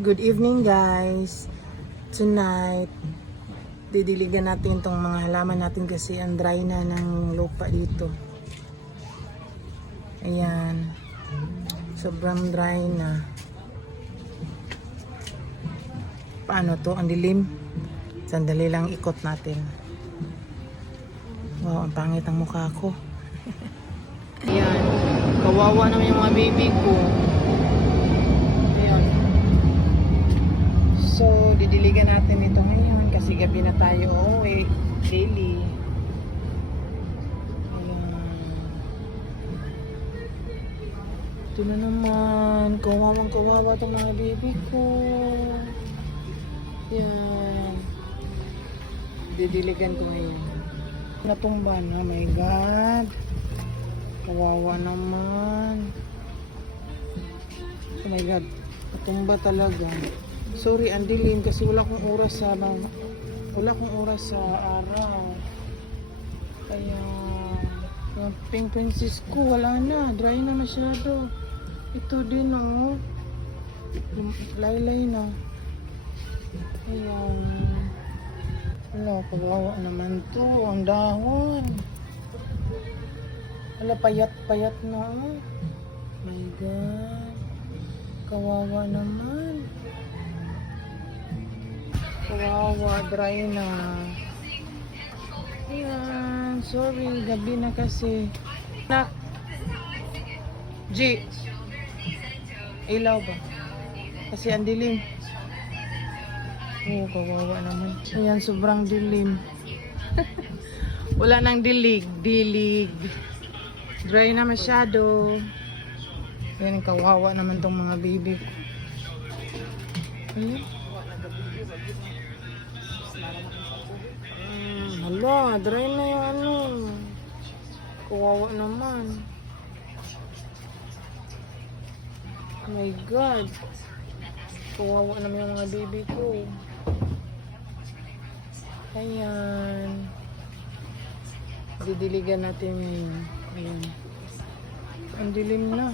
Good evening guys. Tonight, didiligan natin itong mga halaman natin kasi ang dry na ng lupa dito. Ayan. Sobrang dry na. Paano to? Ang dilim. Sandali lang ikot natin. Wow, ang pangit ang mukha ko. Ayan. Kawawa naman yung mga baby ko. Ayan. So, didiligan natin ito ngayon kasi gabi na tayo uuwi daily. Ayan. Ito na naman. Kawawang kawawa itong mga baby ko. Ayan. Didiligan ko ngayon. Natumba na. Oh my God. Kawawa naman. Oh my God. Natumba talaga. Sorry, ang dilim kasi wala akong oras sa araw. Kaya yung pink princess ko wala na, dry na masyado. Ito din oh. Laylay na. Ayan. Wala, kawawa naman to. Ang dahon. Wala, payat-payat na oh. My God. Kawawa naman. Kawawa, dry na. Ayan, sorry, gabi na kasi. Nak, G, ilaw ba? Kasi ang dilim. Oh, kawawa naman. Ayan, sobrang dilim. Wala nang dilig. Dry na masyado. Ayan, kawawa naman tong mga baby ko. Ayan. Hala, dry na yung ano. Kawawa naman. Oh my God. Kawawa naman yung mga baby ko. Ayan. Didiligan natin ngayon. Ayan. Ang dilim na.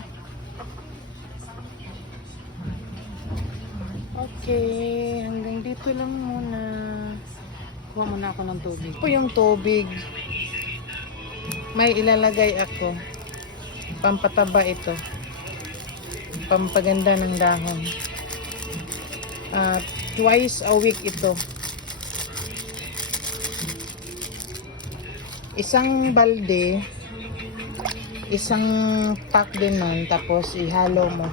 Okay, hanggang dito lang muna. Kuha muna ako ng tubig. Ito yung tubig. May ilalagay ako. Pampataba ito. Pampaganda ng dahon. Twice a week ito. Isang balde, isang pack din nun, tapos ihalo mo.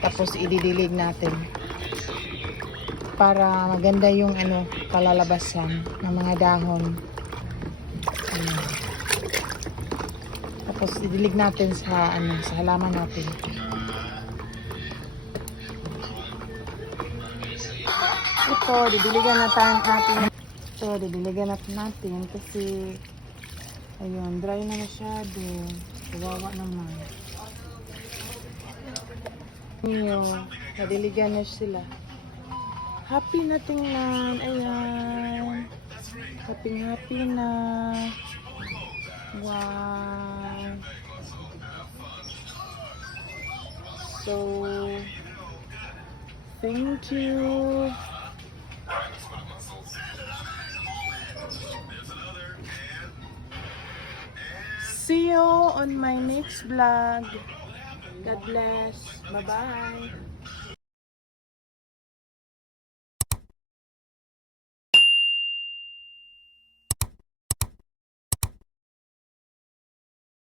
Tapos ididilig natin. Para maganda yung ano, palalabasan ng mga dahon. Ayan. Tapos idilig natin sa ano, sa halaman natin. Ito, didiligan natin. Ito, didiligan natin kasi ayun, dry na masyado. Kawawa naman. Ayun, nadiligan na sila. Happy na tingnan. Ayan. Happy na. Wow. So, thank you. See you on my next vlog. God bless. Bye-bye.